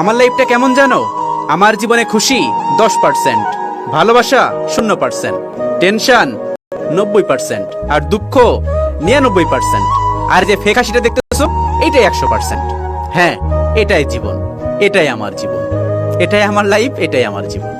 আমার লাইফটা কেমন জানো? আমার জীবনে খুশি 10%, ভালোবাসা 0%, টেনশন 90%, আর দুঃখ 99%। আর যে ফেক হাসিটা দেখতেছো এইটাই 100%। হ্যাঁ, এটাই জীবন, এটাই আমার জীবন, এটাই আমার লাইফ, এটাই আমার জীবন।